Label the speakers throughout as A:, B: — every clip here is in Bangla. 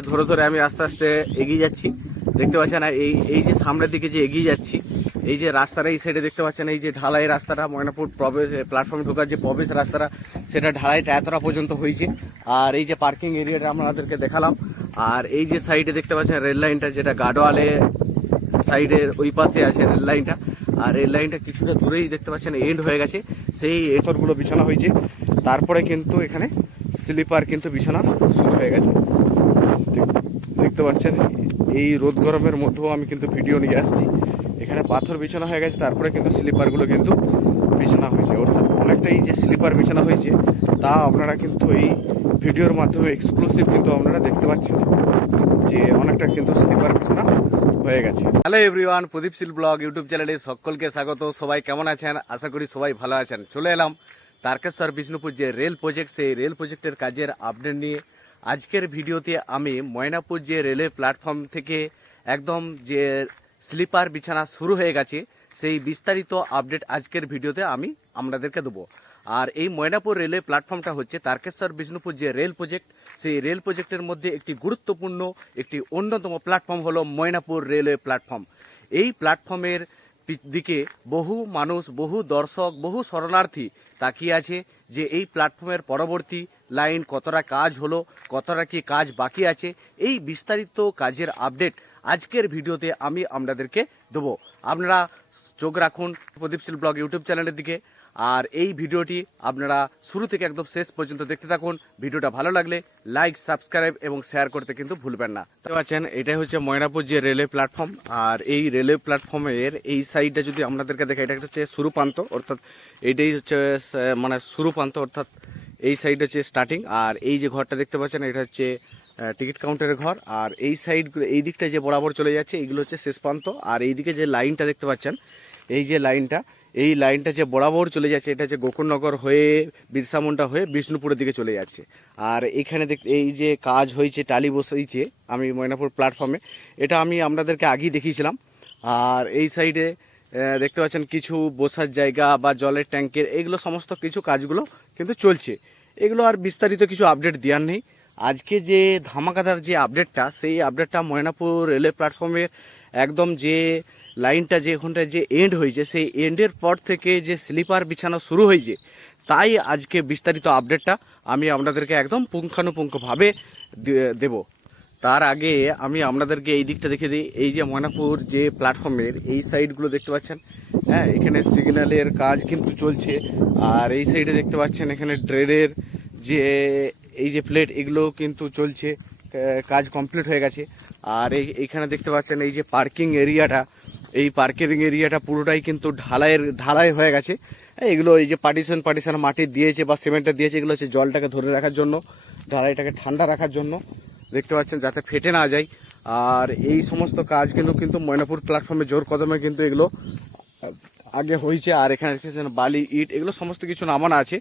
A: ধরে ধরে আমি আস্তে আস্তে এগিয়ে যাচ্ছি। দেখতে পাচ্ছেন এই এই যে সামনের দিকে যে এগিয়ে যাচ্ছি, এই যে রাস্তাটা এই সাইডে দেখতে পাচ্ছেন, এই যে ঢালাই রাস্তাটা, ময়নাপুর প্রবেশ প্ল্যাটফর্মে ঢোকার যে প্রবেশ রাস্তাটা, সেটা ঢালাইটা এতটা পর্যন্ত হয়েছে। আর এই যে পার্কিং এরিয়াটা আপনাদেরকে দেখালাম, আর এই যে সাইডে দেখতে পাচ্ছেন রেল লাইনটা যেটা গাডোয়ালে সাইডের ওই পাশে আছে রেল লাইনটা আর রেল লাইনটা কিছুটা দূরেই দেখতে পাচ্ছেন এন্ড হয়ে গেছে। সেই এথরগুলো বিছানা হয়েছে। তারপরে কিন্তু এখানে স্লিপার কিন্তু বিছানা শুরু হয়ে গেছে। দেখতে পাচ্ছেন, এই রোদ গরমের মধ্যেও আমি কিন্তু ভিডিও নিয়ে আসছি। এখানে পাথর বিছানা হয়ে গেছে, তারপরে কিন্তু স্লিপারগুলো কিন্তু বিছানা হয়েছে। অর্থাৎ অনেকটা এই যে স্লিপার বিছানা হয়েছে, তা আপনারা কিন্তু এই ভিডিওর মাধ্যমে এক্সক্লুসিভ কিন্তু আপনারা দেখতে পাচ্ছেন যে অনেকটা কিন্তু স্লিপার বিছানা হয়ে গেছে। Hello everyone Pradip Seal blog YouTube চ্যানেলে সকলকে স্বাগত। সবাই কেমন আছেন? আশা করি সবাই ভালো আছেন। চলে এলাম তারকেশ্বর বিষ্ণুপুর যে রেল প্রজেক্ট সেই রেল প্রজেক্টের কাজের আপডেট নিয়ে। আজকের ভিডিওতে আমি ময়নাপুর যে রেলের প্ল্যাটফর্ম থেকে একদম যে স্লিপার বিছানা শুরু হয়ে গেছে, সেই বিস্তারিত আপডেট আজকের ভিডিওতে আমি আপনাদেরকে দেবো। আর এই ময়নাপুর রেলের প্ল্যাটফর্মটা হচ্ছে তারকেশ্বর বিষ্ণুপুর যে রেল প্রজেক্ট, সেই রেল প্রজেক্টের মধ্যে একটি গুরুত্বপূর্ণ, একটি অন্যতম প্ল্যাটফর্ম হলো ময়নাপুর রেলওয়ে প্ল্যাটফর্ম। এই প্ল্যাটফর্মের দিকে বহু মানুষ, বহু দর্শক, বহু শরণার্থী তাকিয়ে আছে যে এই প্ল্যাটফর্মের পরবর্তী লাইন কতটা কাজ হলো, কতটা কি কাজ বাকি আছে, এই বিস্তারিত কাজের আপডেট আজকের ভিডিওতে আমি আপনাদেরকে দেবো। আপনারা চোখ রাখুন প্রদীপশীল ব্লগ ইউটিউব চ্যানেলের দিকে। আর এই ভিডিওটি আপনারা শুরু থেকে একদম শেষ পর্যন্ত দেখতে থাকুন। ভিডিওটা ভালো লাগলে লাইক সাবস্ক্রাইব এবং শেয়ার করতে কিন্তু ভুলবেন না। দেখতে পাচ্ছেন, এটাই হচ্ছে ময়নাপুর যে রেলওয়ে প্ল্যাটফর্ম আর এই রেলওয়ে প্ল্যাটফর্মের এই সাইডটা যদি আপনাদেরকে দেখা এটা হচ্ছে শুরু প্রান্ত অর্থাৎ এইটাই হচ্ছে মানে শুরু প্রান্ত অর্থাৎ এই সাইড হচ্ছে স্টার্টিং আর এই যে ঘরটা দেখতে পাচ্ছেন, এটা হচ্ছে টিকিট কাউন্টারের ঘর। আর এই সাইডগুলো এই দিকটা যে বরাবর চলে যাচ্ছে, এইগুলো হচ্ছে শেষ প্রান্ত। আর এইদিকে যে লাইনটা দেখতে পাচ্ছেন, এই যে লাইনটা এই লাইনটা যে বরাবর চলে যাচ্ছে, এটা হচ্ছে গোকুলনগর হয়ে বিরসামুন্ডা হয়ে বিষ্ণুপুরের দিকে চলে যাচ্ছে। আর এখানে দেখ, এই যে কাজ হয়েছে, টালি বসেছে আমি ময়নাপুর প্ল্যাটফর্মে এটা আমি আপনাদেরকে আগেই দেখিয়েছিলাম। আর এই সাইডে দেখতে পাচ্ছেন কিছু বসার জায়গা বা জলের ট্যাঙ্কের, এগুলো সমস্ত কিছু কাজগুলো কিন্তু চলছে। এগুলো আর বিস্তারিত কিছু আপডেট দেওয়ার নেই। আজকে যে ধামাকাদার যে আপডেটটা সেই আপডেটটা ময়নাপুর রেলওয়ে প্ল্যাটফর্মের একদম যে লাইনটা যে ওখানটায় যে এন্ড হয়েছে, সেই এন্ডের পর থেকে যে স্লিপার বিছানো শুরু হয়েছে, তাই আজকে বিস্তারিত আপডেটটা আমি আপনাদেরকে একদম পুঙ্খানুপুঙ্খভাবে দেব। তার আগে আমি আপনাদেরকে এই দিকটা দেখে দিই। এই যে ময়নাপুর যে প্ল্যাটফর্মের এই সাইডগুলো দেখতে পাচ্ছেন? হ্যাঁ এখানে সিগন্যালের কাজ কিন্তু চলছে। আর এই সাইডে দেখতে পাচ্ছেন, এখানে ট্রেনের যে এই যে প্লেট এগুলো কিন্তু চলছে। কাজ কমপ্লিট হয়ে গেছে। আর এই এইখানে দেখতে পাচ্ছেন, এই যে পার্কিং এরিয়াটা এই পার্কিং এরিয়াটা পুরোটাই কিন্তু ঢালাইয়ের, ঢালাই হয়ে গেছে। এগুলো এই যে পার্টিশন পার্টিশন মাটি দিয়েছে বা সিমেন্টটা দিয়েছে, এগুলো হচ্ছে জলটাকে ধরে রাখার জন্য, ঢালাইটাকে ঠান্ডা রাখার জন্য। দেখতে পাচ্ছেন, যাতে ফেটে না যায়। আর এই সমস্ত কাজ কিন্তু কিন্তু ময়নাপুর প্ল্যাটফর্মে জোর কদমে কিন্তু এগুলো আগে হয়েছে। আর এখানে দেখতেছেন বালি, ইট, এগুলো সমস্ত কিছু নামানো আছে।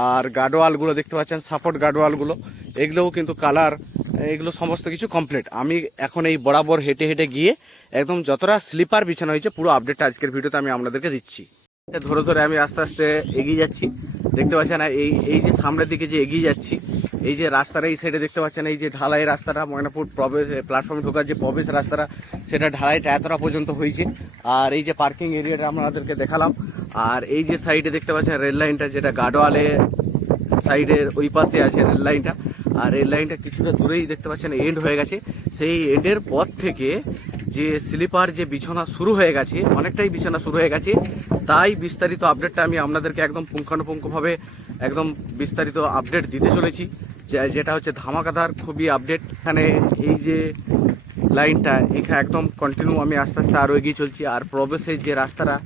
A: আর গার্ডওয়ালগুলো দেখতে পাচ্ছেন সাপোর্ট গার্ডওয়ালগুলো এগুলোও কিন্তু কালার এগুলো সমস্ত কিছু কমপ্লিট আমি এখন এই বরাবর হেঁটে হেঁটে গিয়ে একদম যতটা স্লিপার বিছানো হয়েছে, পুরো আপডেটটা আজকের ভিডিওতে আমি আপনাদেরকে দিচ্ছি। ধরে ধরে আমি আস্তে আস্তে এগিয়ে যাচ্ছি। দেখতে পাচ্ছেন এই এই যে সামনের দিকে যে এগিয়ে যাচ্ছি, এই যে রাস্তাটা এই সাইডে দেখতে পাচ্ছেন এই যে ঢালাই রাস্তাটা, ময়নাপুর প্রবেশ প্ল্যাটফর্মে ঢোকার যে প্রবেশ রাস্তাটা, সেটা ঢালাইটা এতটা পর্যন্ত হয়েছে। আর এই যে পার্কিং এরিয়াটা আপনাদেরকে দেখালাম। আর এই যে সাইডে দেখতে পাচ্ছেন রেল লাইনটা, যেটা গাডোয়ালে সাইডের ওই পাশে আছে রেল লাইনটা। আর রেল লাইনটা কিছুটা দূরেই দেখতে পাচ্ছেন এন্ড হয়ে গেছে। সেই এন্ডের পর থেকে যে স্লিপার যে বিছানা শুরু হয়ে গেছে, অনেকটাই বিছানা শুরু হয়ে গেছে, তাই বিস্তারিত আপডেটটা আমি আপনাদেরকে একদম পুঙ্খানুপুঙ্খভাবে একদম বিস্তারিত আপডেট দিতে চলেছি যেটা হচ্ছে ধামাকাদার খুবই আপডেট এখানে এই যে লাইনটা এখানে একদম কন্টিনিউ আমি আস্তে আস্তে আরও এগিয়ে চলছি, আর প্রবেশের যে রাস্তাটা,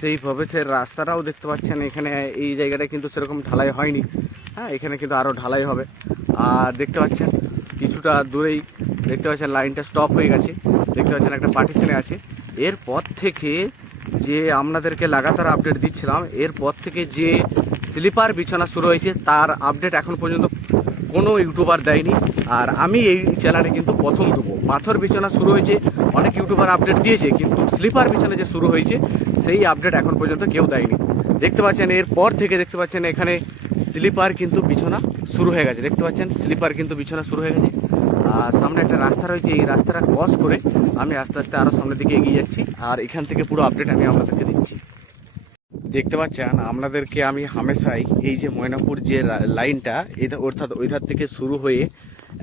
A: সেই প্রবেশের রাস্তাটাও দেখতে পাচ্ছেন, এখানে এই জায়গাটা কিন্তু সেরকম ঢালাই হয়নি হ্যাঁ এখানে কিন্তু আরও ঢালাই হবে। আর দেখতে পাচ্ছেন, কিছুটা দূরেই দেখতে পাচ্ছেন লাইনটা স্টপ হয়ে গেছে। দেখতে পাচ্ছেন একটা পার্টিশনে আছে। এরপর থেকে যে আপনাদেরকে লাগাতার আপডেট দিচ্ছিলাম, এরপর থেকে যে স্লিপার বিছানা শুরু হয়েছে, তার আপডেট এখন পর্যন্ত কোনো ইউটিউবার দেয়নি। আর আমি এই চ্যানেলে কিন্তু প্রথম দেবো। পাথর বিছানা শুরু হয়েছে, অনেক ইউটিউবার আপডেট দিয়েছে, কিন্তু স্লিপার বিছানা যে শুরু হয়েছে, সেই আপডেট এখন পর্যন্ত কেউ দেয়নি। দেখতে পাচ্ছেন, এরপর থেকে দেখতে পাচ্ছেন এখানে স্লিপার কিন্তু বিছানা শুরু হয়ে গেছে। দেখতে পাচ্ছেন, স্লিপার কিন্তু বিছানা শুরু হয়ে গেছে। সামনে একটা রাস্তা রয়েছে, এই রাস্তাটা ক্রস করে আমি আস্তে আস্তে আরও সামনের দিকে এগিয়ে যাচ্ছি আর এখান থেকে পুরো আপডেট আমি আপনাদেরকে দিচ্ছি। দেখতে পাচ্ছেন আপনাদেরকে আমি হামেশাই এই যে ময়নাপুর যে লাইনটা এটা অর্থাৎ ওই ধার থেকে শুরু হয়ে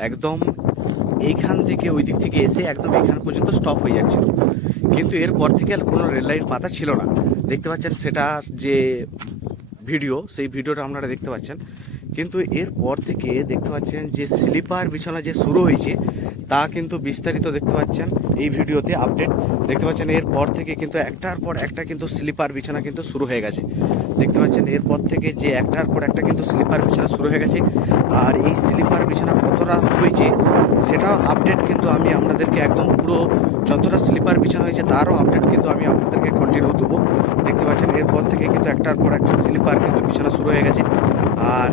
A: একদম এইখান থেকে ওই দিক থেকে এসে একদম এখান পর্যন্ত স্টপ হয়ে যাচ্ছিল। কিন্তু এরপর থেকে আর কোনো রেল লাইন পাতা ছিল না। দেখতে পাচ্ছেন সেটার যে ভিডিও সেই ভিডিওটা আপনারা দেখতে পাচ্ছেন। কিন্তু এরপর থেকে দেখতে পাচ্ছেন যে স্লিপার বিছানা যে শুরু হয়েছে, তা কিন্তু বিস্তারিত দেখতে পাচ্ছেন এই ভিডিওতে আপডেট। দেখতে পাচ্ছেন এরপর থেকে কিন্তু একটার পর একটা কিন্তু স্লিপার বিছানা কিন্তু শুরু হয়ে গেছে। দেখতে পাচ্ছেন এরপর থেকে যে একটার পর একটা কিন্তু স্লিপার বিছানা শুরু হয়ে গেছে। আর এই স্লিপার বিছানা কতটা হয়েছে, সেটাও আপডেট কিন্তু আমি আপনাদেরকে একদম পুরো যতটা স্লিপার বিছানা হয়েছে, তারও আপডেট কিন্তু আমি আপনাদেরকে কন্টিনিউ দেবো। দেখতে পাচ্ছেন এরপর থেকে কিন্তু একটার পর একটা স্লিপার কিন্তু বিছানা শুরু হয়ে গেছে। আর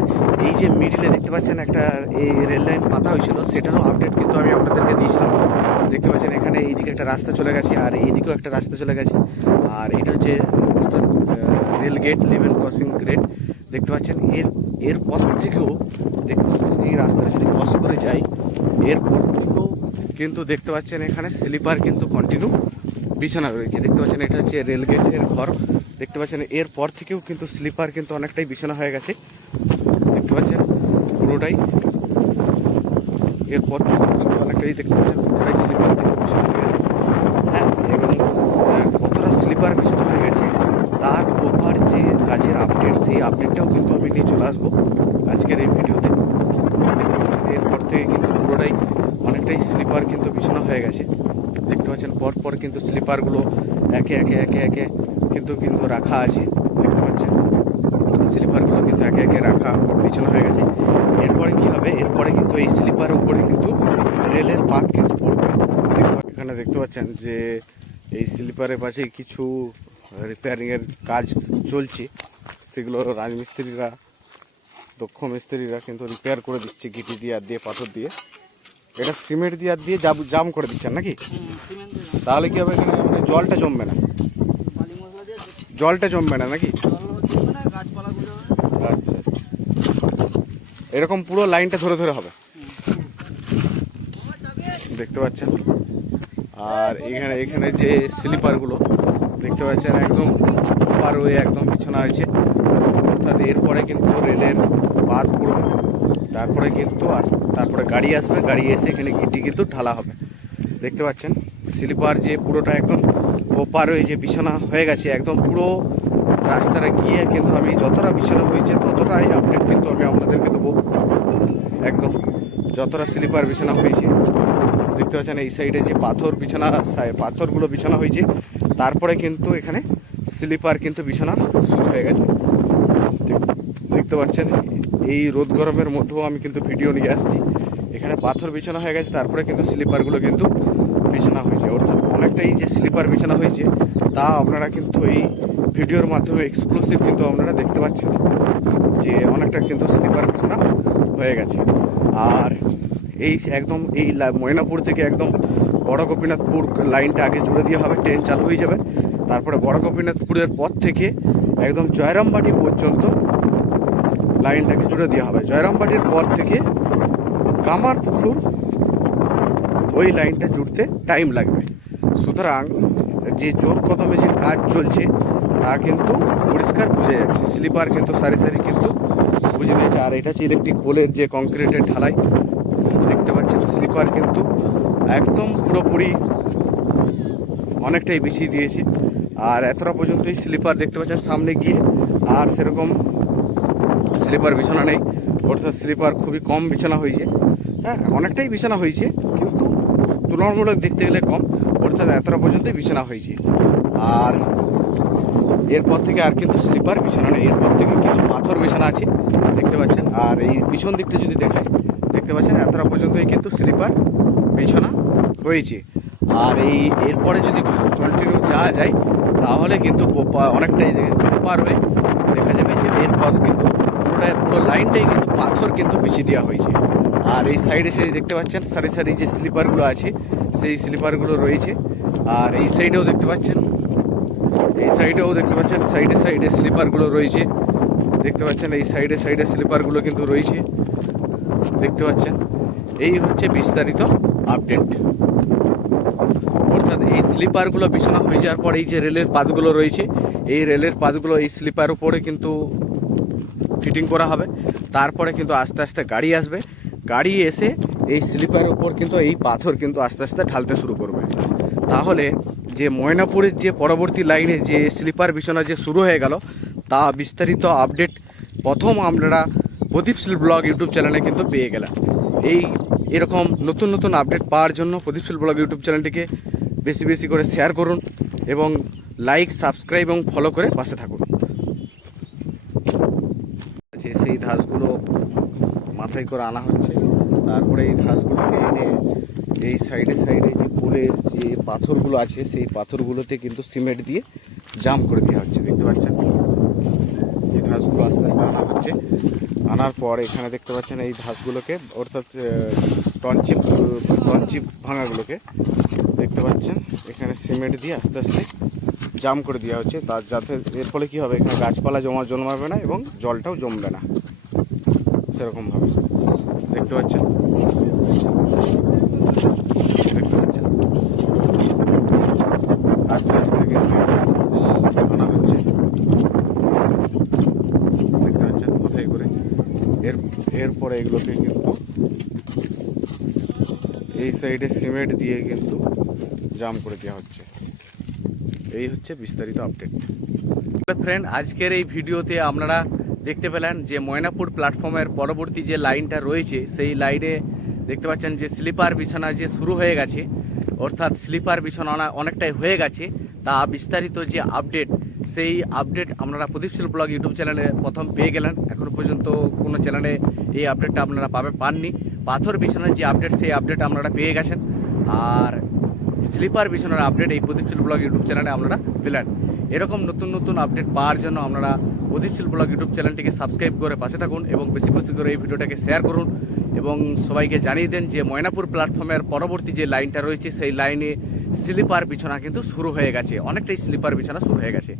A: এই যে মিডিলে দেখতে পাচ্ছেন একটা এই রেল লাইন পাতা হয়েছিল, সেটারও আপডেট কিন্তু আমি আপনাদেরকে দিয়েছিলাম। দেখতে পাচ্ছেন এখানে এইদিকে একটা রাস্তা চলে গেছে আর এইদিকেও একটা রাস্তা চলে গেছে। আর এটা হচ্ছে rail gate level crossing grade দেখতে পাচ্ছেন, এর এর পর থেকেও দেখতে পাচ্ছেন, এই রাস্তাটা যদি ক্রস করে যাই, এরপর থেকেও কিন্তু দেখতে পাচ্ছেন এখানে স্লিপার কিন্তু কন্টিনিউ বিছানা রয়েছে। দেখতে পাচ্ছেন, এটা হচ্ছে রেল গেটের ঘর। দেখতে পাচ্ছেন, এরপর থেকেও কিন্তু স্লিপার কিন্তু অনেকটাই বিছানা হয়ে গেছে। দেখতে পাচ্ছেন, পুরোটাই। এরপর কিন্তু অনেকটাই দেখতে পাচ্ছেন, পুরোটাই স্লিপার বিছানা হয়ে গেছে। হ্যাঁ এবং কতটা স্লিপার বিছানা হয়ে গেছে, তার ওপার যে কাজের আপডেট, সেই আপডেটটাও কিন্তু আমি নিয়ে চলে আসব আজকের এই ভিডিওতে। দেখতে পাচ্ছেন, এরপর থেকে কিন্তু পুরোটাই অনেকটাই স্লিপার কিন্তু বিছানা হয়ে গেছে। পাচ্ছেন পর পর কিন্তু স্লিপারগুলো একে একে একে একে কিন্তু কিন্তু রাখা আছে। দেখতে পাচ্ছেন? স্লিপারগুলো কিন্তু একে একে রাখা পিছনে হয়ে গেছে। এরপরে কী হবে? এরপরে কিন্তু এই স্লিপারের উপরে কিন্তু রেলের পাত কিন্তু পড়বে। এখানে দেখতে পাচ্ছেন যে এই স্লিপারের পাশে কিছু রিপেয়ারিংয়ের কাজ চলছে। সেগুলো রাজমিস্ত্রিরা, দক্ষ মিস্ত্রিরা কিন্তু রিপেয়ার করে দিচ্ছে, গিটি দিয়ে আর দিয়ে, পাথর দিয়ে। এটা সিমেন্ট দিয়ে দিয়ে জাম- করে দিচ্ছেন নাকি? তাহলে কি হবে এখানে? মানে জলটা জমবে না। জলটা জমবে না নাকি? আচ্ছা। এরকম পুরো লাইনটা ধরে ধরে হবে। দেখতে পাচ্ছেন? আর এখানে এখানে যে স্লিপারগুলো দেখতে পাচ্ছেন, একদম পার হয়ে একদম বিছানা আছে। অর্থাৎ এরপরে কিন্তু রেলের বাদ পড়বে তারপরে কিন্তু আস- তারপরে গাড়ি আসবে, গাড়ি এসে এখানে গিটি কিন্তু ঢালা হবে। দেখতে পাচ্ছেন? স্লিপার যে পুরোটা একদম ওপার হয়ে যে বিছানা হয়ে গেছে, একদম পুরো রাস্তাটা গিয়ে কিন্তু আমি যতটা বিছানা হয়েছে ততটাই আপডেট কিন্তু আমি আপনাদেরকে দেবো। একদম যতটা স্লিপার বিছানা হয়েছে। দেখতে পাচ্ছেন এই সাইডে যে পাথর বিছানা পাথরগুলো বিছানা হয়েছে, তারপরে কিন্তু এখানে স্লিপার কিন্তু বিছানা শুরু হয়ে গেছে। দেখতে পাচ্ছেন, এই রোদ গরমের মধ্যেও আমি কিন্তু ভিডিও নিয়ে আসছি। এখানে পাথর বিছানা হয়ে গেছে, তারপরে কিন্তু স্লিপারগুলো কিন্তু বিছানা হয়েছে। অর্থাৎ অনেকটাই যে স্লিপার বিছানা হয়েছে, তা আপনারা কিন্তু এই ভিডিওর মাধ্যমে এক্সক্লুসিভ কিন্তু আপনারা দেখতে পাচ্ছেন যে অনেকটা কিন্তু স্লিপার বিছানা হয়ে গেছে। আর এই একদম এই ময়নাপুর থেকে একদম বড় গোপীনাথপুর লাইনটা আগে জুড়ে দেওয়া হবে, ট্রেন চালু হয়ে যাবে। তারপরে বড় গোপীনাথপুরের পথ থেকে একদম জয়রামবাটি পর্যন্ত লাইনটাকে জুড়ে দেওয়া হবে। জয়রামবাটির পর থেকে কামার পুকুর ওই লাইনটা জুড়তে টাইম লাগবে। সুতরাং যে জোর কদমে যে কাজ চলছে, তা কিন্তু পরিষ্কার বোঝা যাচ্ছে। স্লিপার কিন্তু, সারি সারি কিন্তু বুঝে দিচ্ছে আর এটা হচ্ছে ইলেকট্রিক পোলের যে কংক্রিটের ঢালাই, দেখতে পাচ্ছেন, স্লিপার কিন্তু একদম পুরোপুরি অনেকটাই বেশি দিয়েছে। আর এতটা পর্যন্তই স্লিপার দেখতে পাচ্ছেন সামনে গিয়ে। আর সেরকম স্লিপার বিছানা নেই। অর্থাৎ স্লিপার খুবই কম বিছানা হয়েছে। হ্যাঁ অনেকটাই বিছানা হয়েছে, কিন্তু তুলনামূলক দেখতে গেলে কম। অর্থাৎ এতটা পর্যন্তই বিছানা হয়েছে। আর এরপর থেকে আর কিন্তু স্লিপার বিছানা নেই। এরপর থেকে কিছু পাথর বিছানা আছে, দেখতে পাচ্ছেন। আর এই পিছন দিকটা যদি দেখায় দেখতে পাচ্ছেন এতটা পর্যন্তই কিন্তু স্লিপার বিছানা হয়েছে। আর এই এরপরে যদি কন্টিনিউ যাওয়া যায়, তাহলে কিন্তু অনেকটাই পার হয়ে দেখা যাবে যে এরপর কিন্তু পুরোটা পুরো লাইনটাই কিন্তু পাথর কিন্তু বিছিয়ে দেওয়া হয়েছে। আর এই সাইডে সাইডে দেখতে পাচ্ছেন, সারি সারি যে স্লিপারগুলো আছে, সেই স্লিপারগুলো রয়েছে। আর এই সাইডেও দেখতে পাচ্ছেন, এই সাইডেও দেখতে পাচ্ছেন, সাইডে সাইডে স্লিপারগুলো রয়েছে। দেখতে পাচ্ছেন, এই সাইডে সাইডে স্লিপারগুলো কিন্তু রয়েছে। দেখতে পাচ্ছেন, এই হচ্ছে বিস্তারিত আপডেট। অর্থাৎ এই স্লিপারগুলো বিছানা হয়ে যাওয়ার পর এই যে রেলের পাতগুলো রয়েছে, এই রেলের পাতগুলো এই স্লিপার উপরে কিন্তু ফিটিং করা হবে। তারপরে কিন্তু আস্তে আস্তে গাড়ি আসবে। গাড়ি এসে এই স্লিপারের উপর কিন্তু এই পাথর কিন্তু আস্তে আস্তে ঢালতে শুরু করবে। তাহলে যে ময়নাপুরের যে পরবর্তী লাইনে যে স্লিপার বিছানা যে শুরু হয়ে গেল, তা বিস্তারিত আপডেট প্রথম আমরা প্রদীপশীল ব্লগ ইউটিউব চ্যানেলে কিন্তু পেয়ে গেলাম। এই এরকম নতুন নতুন আপডেট পাওয়ার জন্য প্রদীপ প্রদীপশীল ব্লগ ইউটিউব চ্যানেলটিকে বেশি বেশি করে শেয়ার করুন এবং লাইক সাবস্ক্রাইব এবং ফলো করে পাশে থাকুন যে সেই ধাসগুলো মাথায় করে আনা হচ্ছে। তারপরে এই ধাসগুলোকে এনে এই সাইডে সাইডে যে পুলের যে পাথরগুলো আছে, সেই পাথরগুলোতে কিন্তু সিমেন্ট দিয়ে জাম করে দেওয়া হচ্ছে। দেখতে পাচ্ছেন? এই ধাসগুলো আস্তে আস্তে আনা হচ্ছে। আনার পর এখানে দেখতে পাচ্ছেন এই ধাসগুলোকে অর্থাৎ টনচিপ টনচিপ ভাঙাগুলোকে দেখতে পাচ্ছেন। এখানে সিমেন্ট দিয়ে আস্তে আস্তে জাম করে দেওয়া হচ্ছে তার যাতে এর ফলে কী হবে? এখানে গাছপালা জমা জন্মাবে না এবং জলটাও জমবে না। সেরকমভাবে। দেখতে পাচ্ছেন? হচ্ছে। দেখতে পাচ্ছেন? কোথায় করে? এর, এরপরে এগুলোকে কিন্তু এই সাইডে সিমেন্ট দিয়ে কিন্তু জাম করে দেওয়া হচ্ছে। এই হচ্ছে বিস্তারিত আপডেট ফ্রেন্ড আজকের এই ভিডিওতে আপনারা দেখতে পেলেন যে ময়নাপুর প্ল্যাটফর্মের পরবর্তী যে লাইনটা রয়েছে, সেই লাইনে দেখতে পাচ্ছেন যে স্লিপার বিছানা যে শুরু হয়ে গেছে, অর্থাৎ স্লিপার বিছানা অনেকটাই হয়ে গেছে। তা বিস্তারিত যে আপডেট সেই আপডেট আপনারা প্রদীপশীল ব্লগ ইউটিউব চ্যানেলে প্রথম পেয়ে গেলেন। এখনও পর্যন্ত কোনো চ্যানেলে এই আপডেটটা আপনারা পাবে পাননি। পাথর বিছানার যে আপডেট সেই আপডেট আপনারা পেয়ে গেছেন। আর স্লিপার বিছানার আপডেট এই প্রদীপশীল ব্লগ ইউটিউব চ্যানেলে আপনারা পেলেন। এরকম নতুন নতুন আপডেট পাওয়ার জন্য আপনারা প্রদীপশীল ব্লগ ইউটিউব চ্যানেলটিকে সাবস্ক্রাইব করে পাশে থাকুন এবং বেশি বেশি করে এই ভিডিওটাকে শেয়ার করুন এবং সবাইকে জানিয়ে দেন যে ময়নাপুর প্ল্যাটফর্মের পরবর্তী যে লাইনটা রয়েছে, সেই লাইনে স্লিপার বিছানা কিন্তু শুরু হয়ে গেছে। অনেকটাই স্লিপার বিছানা শুরু হয়ে গেছে।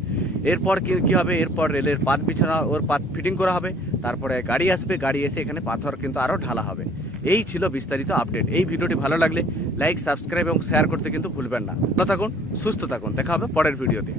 A: এরপর কি, কী হবে? এরপর রেলের পাত বিছানা ওর পাত ফিটিং করা হবে। তারপরে গাড়ি আসবে। গাড়ি এসে এখানে পাথর কিন্তু আরও ঢালা হবে। এই ছিল বিস্তারিত আপডেট। এই ভিডিওটি ভালো লাগলে লাইক, সাবস্ক্রাইব এবং শেয়ার করতে কিন্তু ভুলবেন না। ভালো থাকুন, সুস্থ থাকুন। দেখা হবে পরের ভিডিওতে।